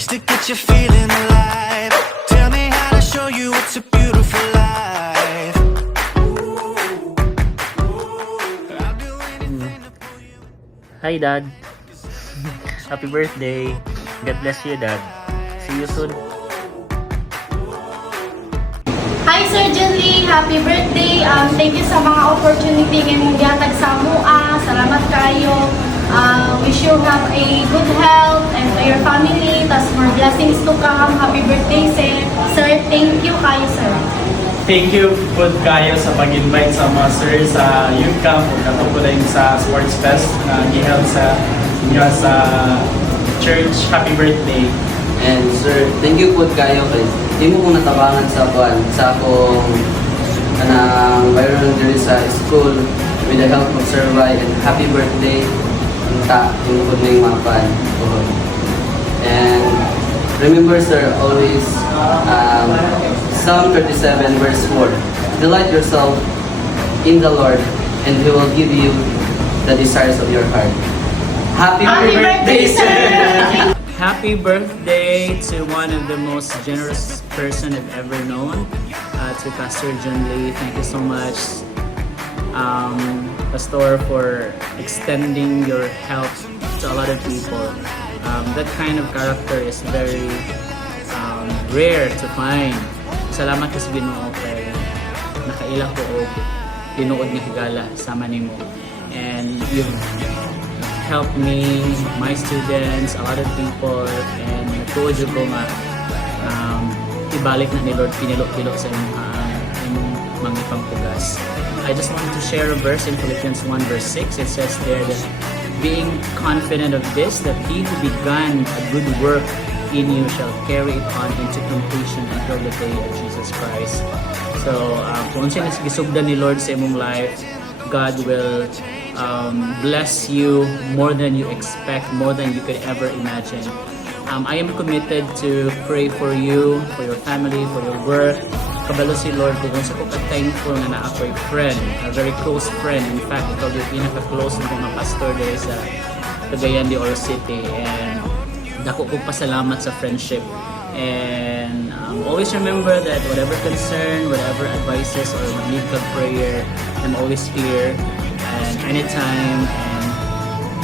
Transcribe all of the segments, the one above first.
lyrics to get you feeling alive. Tell me how to show you it's a beautiful life. I'll do anything to pull you. Hi, Dad. Happy birthday. God bless you, Dad. See you soon. Hi Sir John Lee, happy birthday. Thank you sa mga opportunity ngayong gihatag sa MUA. Salamat kayo. Wish you have a good health and to your family. Tas more blessings to come. Happy birthday, sir. Sir, thank you kayo, sir. Thank you po kayo sa pag-invite sa mga sir sa youth camp o katungkulan sa sports fest na giheld sa church. Happy birthday. And sir, thank you po kayo kay di mo kong natabangan sa buwan sa akong kanang bayron diri sa school with the help of Sir Rai, and happy birthday ta yung po ning mapan. And remember sir, always Psalm 37 verse 4, delight yourself in the Lord and He will give you the desires of your heart. Happy birthday, sir! Happy birthday to one of the most generous person I've ever known, to Pastor John Lee. Thank you so much, Pastor, for extending your help to a lot of people. That kind of character is very rare to find. Salamat sa Ginoo kay nakaila ko og tinuod nga higala sama nimo, and you've helped me, my students, a lot of people, and natuod jud ko nga ibalik na ni Lord pinilo-pilo sa imong mga pangpugas. I just wanted to share a verse in Philippians 1 verse 6. It says there that being confident of this, that he who began a good work in you shall carry it on into completion until the day of Jesus Christ. So, kung sino gisugdan ni Lord sa imong life, God will bless you more than you expect, more than you could ever imagine. I am committed to pray for you, for your family, for your work. Kabalo si Lord kung sa ko ka-thankful na na-ako'y friend, a very close friend. In fact, ikaw yung pinaka-close ng mga pastor there sa Cagayan de Oro City. And dako ko pasalamat sa friendship. And always remember that whatever concern, whatever advices, or need of prayer, I'm always here and anytime. And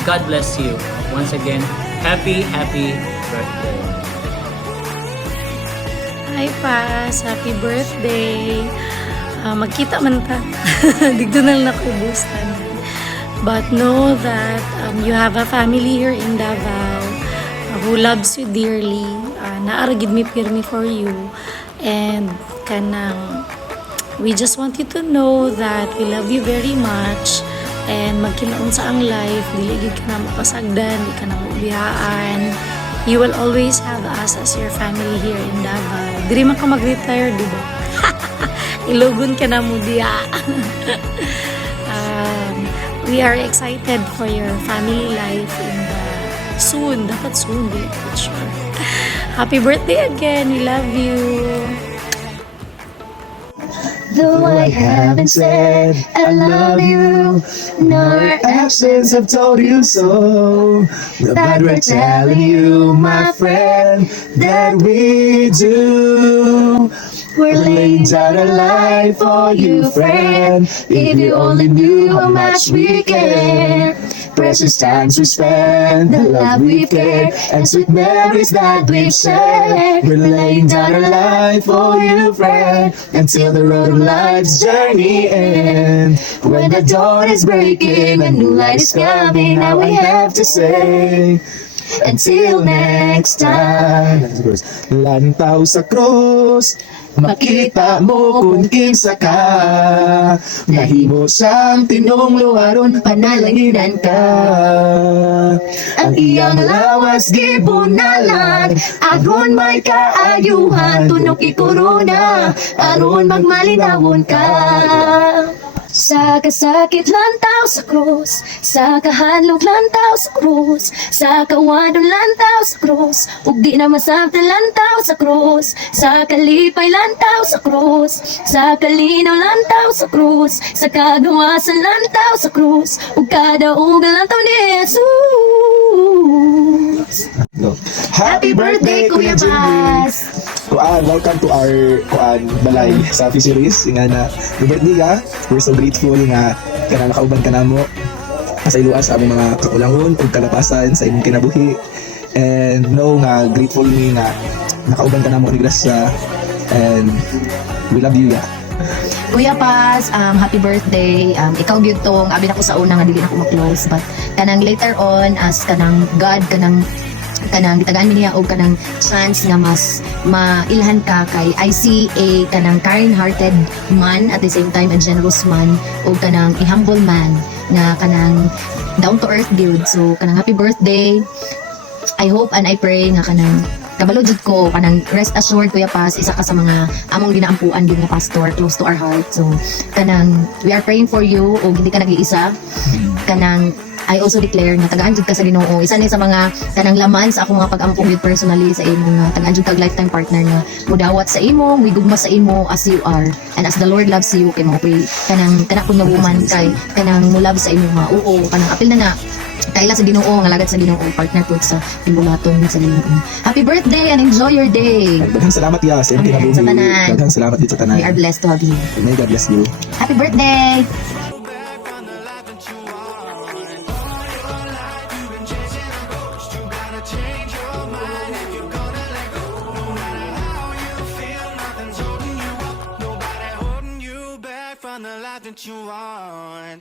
God bless you. Once again, happy birthday. Hi Pas, happy birthday. Magkita man ta. Digdo nang nakubustan. But know that you have a family here in Davao who loves you dearly. Naaragid mi pirmi for you. And kanang we just want you to know that we love you very much. And magkinaon sa ang life, dili gid ka na mapasagdan, di ka na maubiyaan. You will always have us as your family here in Davao. Diri man ka mag-retire, di ba? Ilugon ka na mo diya. We are excited for your family life in the soon. Dapat soon, di ko sure. Happy birthday again. We love you. Though I haven't said I love you, nor actions have told you so, but we're telling you, my friend, that we do. We're laying down our life for you, friend. If you only knew how much we care. Precious times we spend, the love we've cared, and sweet memories that we've shared. We're laying down our life for you, friend, until the road of life's journey ends. When the dawn is breaking, a new light is coming, now we have to say, until next time. Lantaw sa krus, makita mo kung kinsa ka. Nahimo siyang tinong luwaron, panalanginan ka. Ang iyang lawas gibunalan, aron may kaayuhan, tunok ikorona, aron magmalinawon ka. Sa kasakit lantaw sa krus, sa kahanlog lantaw sa krus, sa kawadon lantaw sa krus, ug di na masabtan lantaw sa krus, sa kalipay lantaw sa krus, sa kalinaw lantaw sa krus, sa kagawasan lantaw sa krus, ug kada ugal lantaw ni Jesus. Happy birthday, Jimmy. Welcome to our balay sa fisheries nga na your birthday ka. We're so grateful nga kana nakauban ka namo sa iluan sa among mga kakulangon ug kalapasan sa imong kinabuhi. And know nga grateful me nga nakauban ka namo ni Gracia, and we love you ya. Kuya Paz, happy birthday. Ikaw gyud tong abi na ko sa una nga dili na ko ma-close, but kanang later on as kanang God kanang gitagaan mi niya og kanang chance nga mas mailhan ka kay I see a kanang kind-hearted man at the same time a generous man og kanang a humble man nga kanang down to earth dude. So kanang happy birthday. I hope and I pray nga kanang kabalo jud ko kanang rest assured Kuya Paz, isa ka sa mga among ginaampuan gyud nga pastor, close to our heart. So kanang we are praying for you og hindi ka nag-iisa. Kanang I also declare nga tagaan jud ka sa Ginoo. Isa ni sa mga kanang laman sa akong mga pag-ampong jud personally sa imo nga tagaan jud kag lifetime partner nga mudawat sa imo, migugma sa imo as you are. And as the Lord loves you, kay mo pray kanang kun nga woman kay kanang mo love sa imo nga. Oo, kanang apil na kaila sa Ginoo nga lagad sa Ginoo, partner pud sa timbulaton sa Ginoo. Happy birthday and enjoy your day. Daghang salamat ya sa imong kinabuhi. Sa tanan. Daghang salamat dito sa tanan. We are blessed to have you. May God bless you. Happy birthday. From the life that you want.